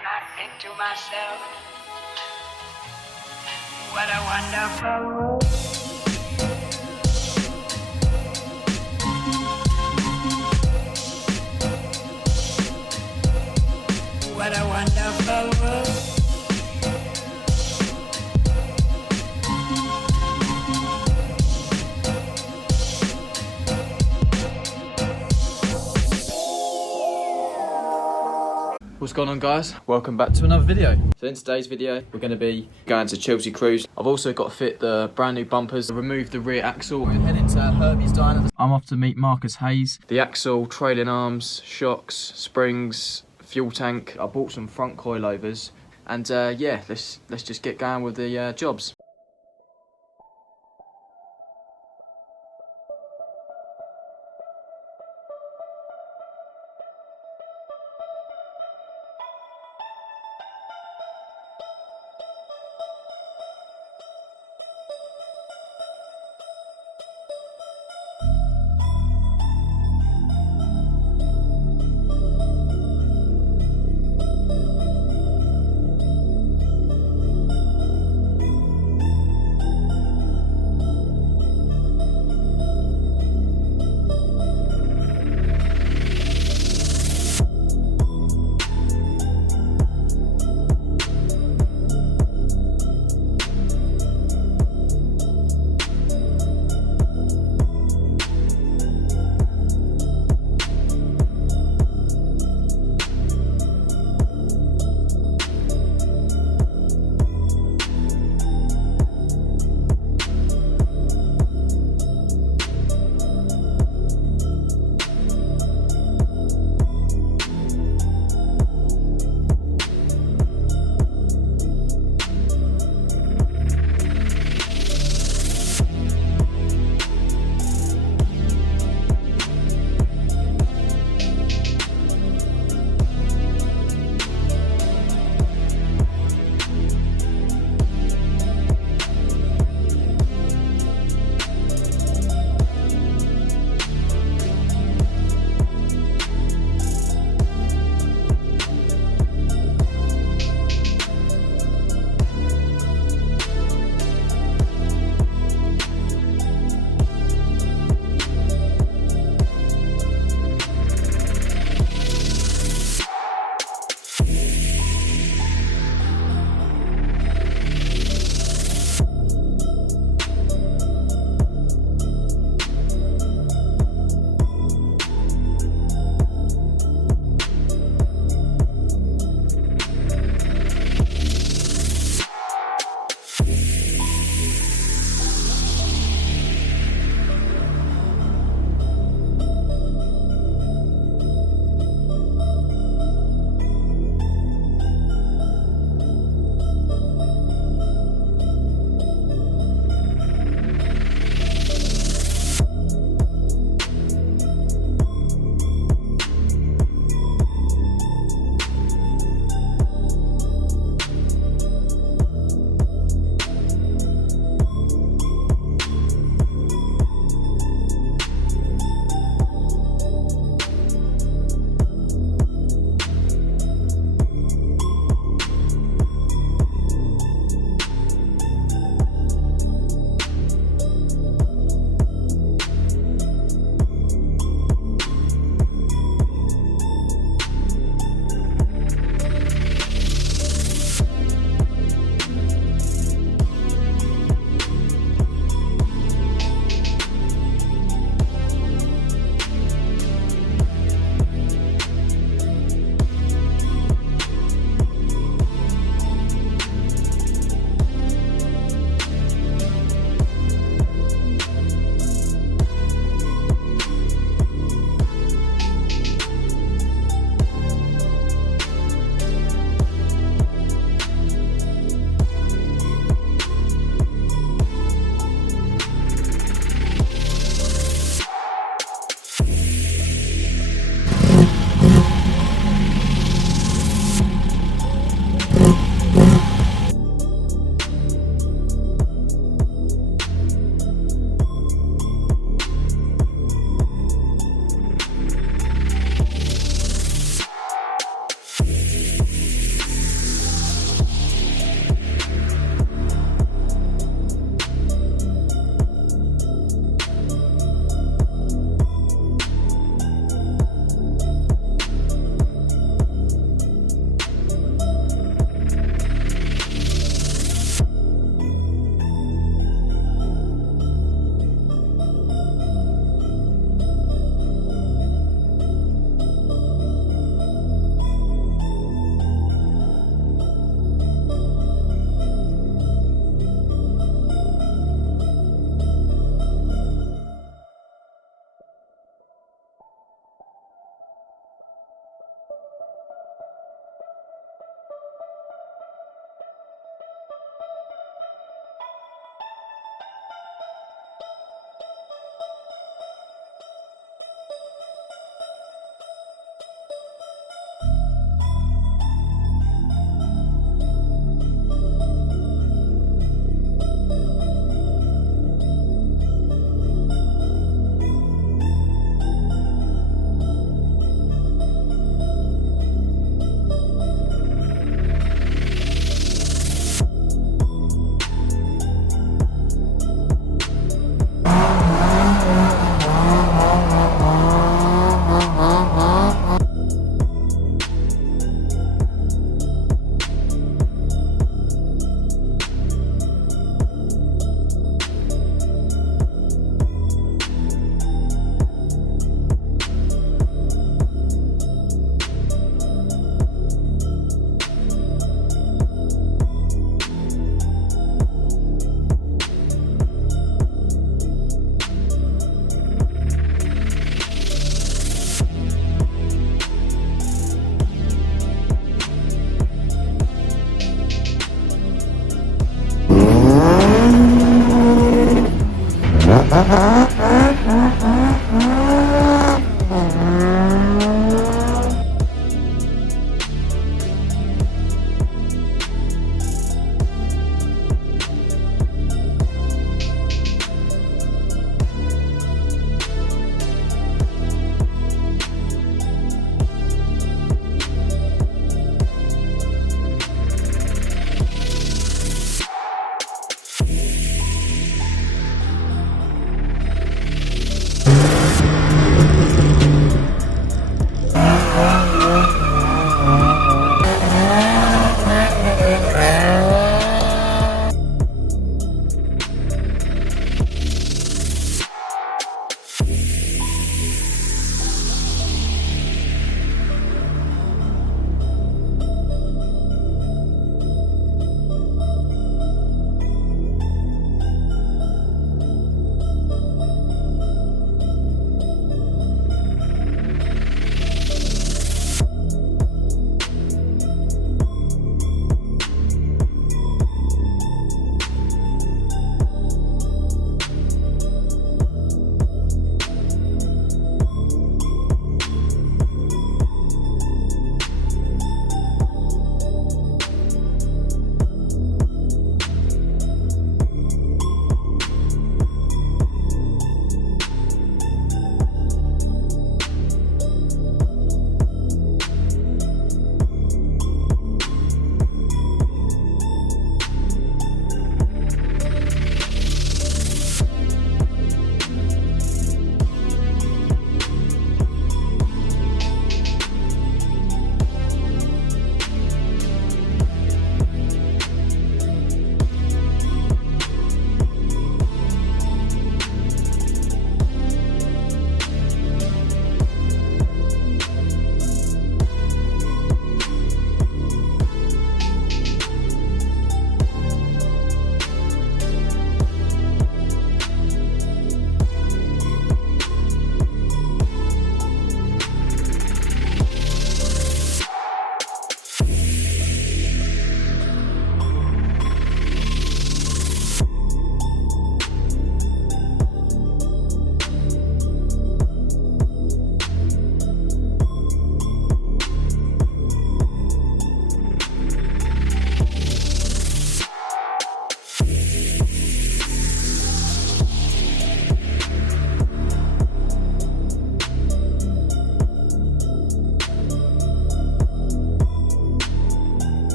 and I think to myself, what a wonderful world. What a wonderful world. What's going on, guys? Welcome back to another video. So in today's video we're going to be going to Chelsea Cruise. I've also got to fit the brand new bumpers, remove the rear axle. We're heading to Herbie's Diner. I'm off to meet Marcus Hayes. The axle, trailing arms, shocks, springs, fuel tank. I bought some front coilovers and yeah, let's just get going with the jobs.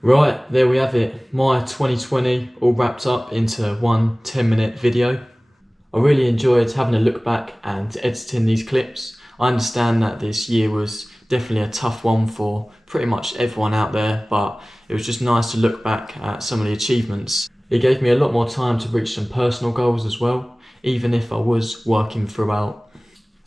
Right, there we have it. My 2020 all wrapped up into one 10-minute video. I really enjoyed having a look back and editing these clips. I understand that this year was definitely a tough one for pretty much everyone out there, but it was just nice to look back at some of the achievements. It gave me a lot more time to reach some personal goals as well, even if I was working throughout.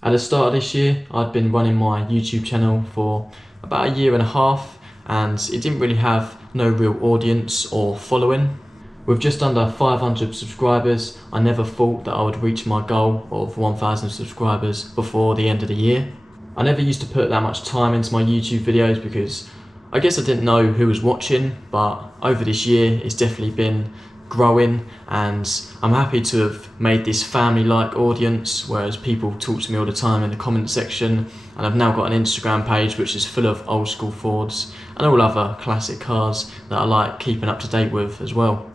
At the start of this year, I'd been running my YouTube channel for about a year and a half, and it didn't really have no real audience or following. With just under 500 subscribers, I never thought that I would reach my goal of 1,000 subscribers before the end of the year. I never used to put that much time into my YouTube videos because I guess I didn't know who was watching, but over this year it's definitely been growing, and I'm happy to have made this family-like audience, whereas people talk to me all the time in the comment section, and I've now got an Instagram page which is full of old school Fords and all other classic cars that I like keeping up to date with as well.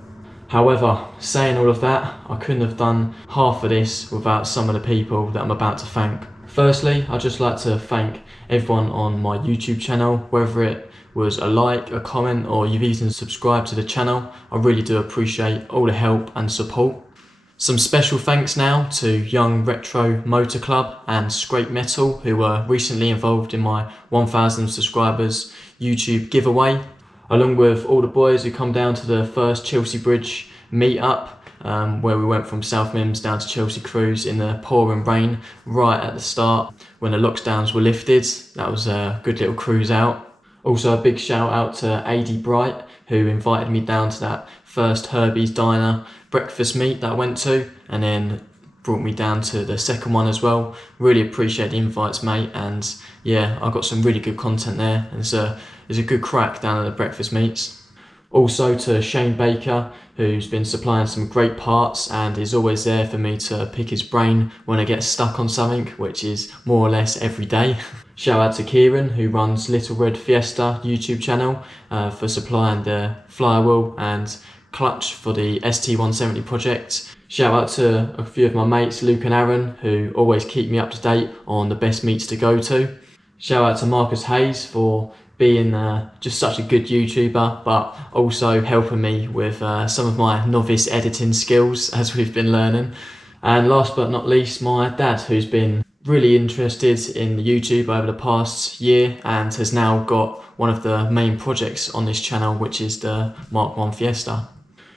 However, saying all of that, I couldn't have done half of this without some of the people that I'm about to thank. Firstly, I'd just like to thank everyone on my YouTube channel, whether it was a like, a comment, or you've even subscribed to the channel. I really do appreciate all the help and support. Some special thanks now to Young Retro Motor Club and Scrape Metal, who were recently involved in my 1,000 subscribers YouTube giveaway, along with all the boys who come down to the first Chelsea Bridge meet-up, where we went from South Mims down to Chelsea Cruise in the pouring rain right at the start when the lockdowns were lifted. That was a good little cruise out. Also a big shout out to AD Bright, who invited me down to that first Herbie's Diner breakfast meet that I went to, and then brought me down to the second one as well. Really appreciate the invites, mate, and yeah, I got some really good content there, and it's a good crack down at the breakfast meets. Also to Shane Baker, who's been supplying some great parts and is always there for me to pick his brain when I get stuck on something, which is more or less every day. Shout out to Kieran, who runs Little Red Fiesta YouTube channel, for supplying the flywheel and clutch for the ST170 project. Shout out to a few of my mates, Luke and Aaron, who always keep me up to date on the best meets to go to. Shout out to Marcus Hayes for being just such a good YouTuber, but also helping me with some of my novice editing skills as we've been learning. And last but not least, my dad, who's been really interested in YouTube over the past year and has now got one of the main projects on this channel, which is the Mark 1 Fiesta.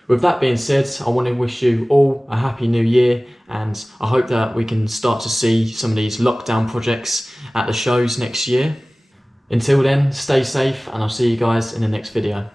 With that being said, I want to wish you all a happy new year, and I hope that we can start to see some of these lockdown projects at the shows next year. Until then, stay safe, and I'll see you guys in the next video.